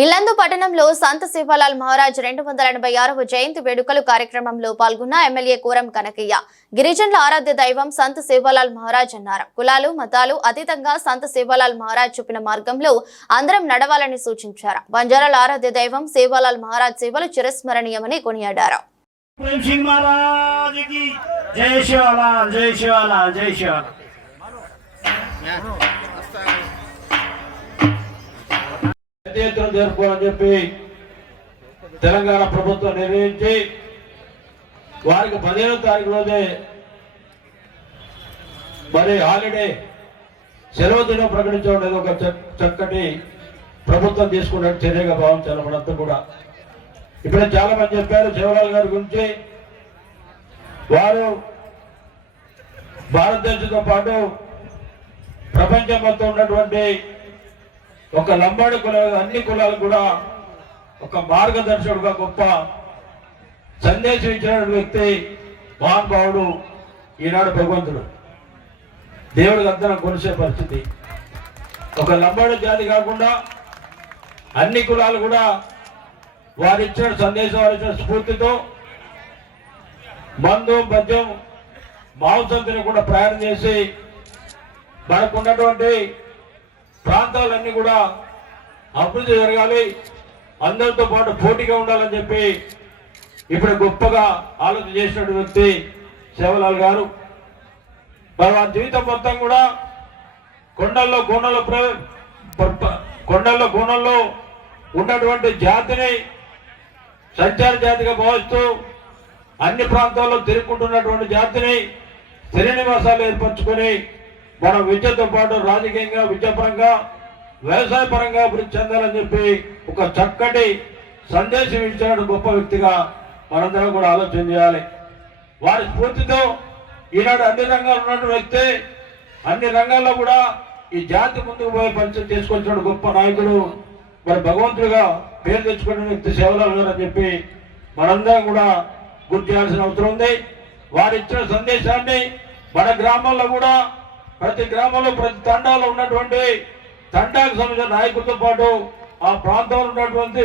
ఇల్లందు పట్టణంలో సంత శివలాల్ మహారాజ్ రెండు వందల ఎనభై ఆరవ జయంతి వేడుకలు కార్యక్రమంలో పాల్గొన్న ఎమ్మెల్యే కూరం కనకయ్య. గిరిజనుల ఆరాధ్య దైవం సంత శివలాల్ మహారాజ్ అన్నారు. కులాలు మతాలు అతీతంగా సంత శివలాల్ మహారాజ్ చూపిన మార్గంలో అందరం నడవాలని సూచించారు. బంజారాల ఆరాధ్య దైవం శివలాల్ మహారాజ్ సేవలు చిరస్మరణీయమని కొనియాడారు. జై జై జై పెద్ద ఎత్తున జరుపుకోవాలని చెప్పి తెలంగాణ ప్రభుత్వం నిర్ణయించి వారికి పదిహేనో తారీఖు రోజే మరి హాలిడే సెలవు దినం ప్రకటించడం అనేది ఒక చక్కటి ప్రభుత్వం తీసుకున్న చర్యగా భావించాలి మనంతా కూడా. ఇప్పుడే చాలా మంది చెప్పారు శివలాల్ గారి గురించి. వారు భారతదేశంతో పాటు ప్రపంచం మొత్తం ఉన్నటువంటి ఒక లంబాడి కుల అన్ని కులాలు కూడా ఒక మార్గదర్శకుడుగా గొప్ప సందేశం ఇచ్చిన వ్యక్తి మహానుభావుడు ఈనాడు భగవంతుడు. దేవుడికి అందరం కొలిసే పరిస్థితి. ఒక లంబాడి జాతి కాకుండా అన్ని కులాలు కూడా వారిచ్చిన సందేశం వారిచ్చిన స్ఫూర్తితో మందు మద్యం మాంసం కూడా ప్రయాణం చేసి మనకున్నటువంటి ప్రాంతాలన్నీ కూడా అభివృద్ధి జరగాలి. అందరితో పాటు పోటీగా ఉండాలని చెప్పి ఇప్పుడు గొప్పగా ఆలోచన చేసినటువంటి వ్యక్తి సేవలాల్ గారు. మరి వారి జీవితం మొత్తం కూడా కొండల్లో కోణల్లో కొండల్లో కోణల్లో ఉన్నటువంటి జాతిని సంచార జాతిగా భావిస్తూ అన్ని ప్రాంతాల్లో తిరుగుకుంటున్నటువంటి జాతిని శ్రీనివాసాలు నివాసాలు ఏర్పరచుకొని మన విద్యతో పాటు రాజకీయంగా విద్యాపరంగా వ్యవసాయ పరంగా అభివృద్ధి చెందాలని చెప్పి ఒక చక్కటి సందేశం ఇచ్చిన గొప్ప వ్యక్తిగా మనందరం కూడా ఆలోచన చేయాలి. వారి స్ఫూర్తితో ఈనాడు అన్ని రంగాల్లో ఉన్నటువంటి వ్యక్తి అన్ని రంగాల్లో కూడా ఈ జాతి ముందుకు పోయే పరిచయం తీసుకొచ్చిన గొప్ప నాయకుడు మరి భగవంతుడిగా పేరు తెచ్చుకున్న వ్యక్తి శివలాల్ గారు అని చెప్పి మనందరం కూడా గుర్తు చేయాల్సిన అవసరం ఉంది. వారు ఇచ్చిన సందేశాన్ని మన గ్రామాల్లో కూడా ప్రతి గ్రామంలో ప్రతి తండాలో ఉన్నటువంటి తండాకు సంబంధించిన నాయకులతో పాటు ఆ ప్రాంతంలో ఉన్నటువంటి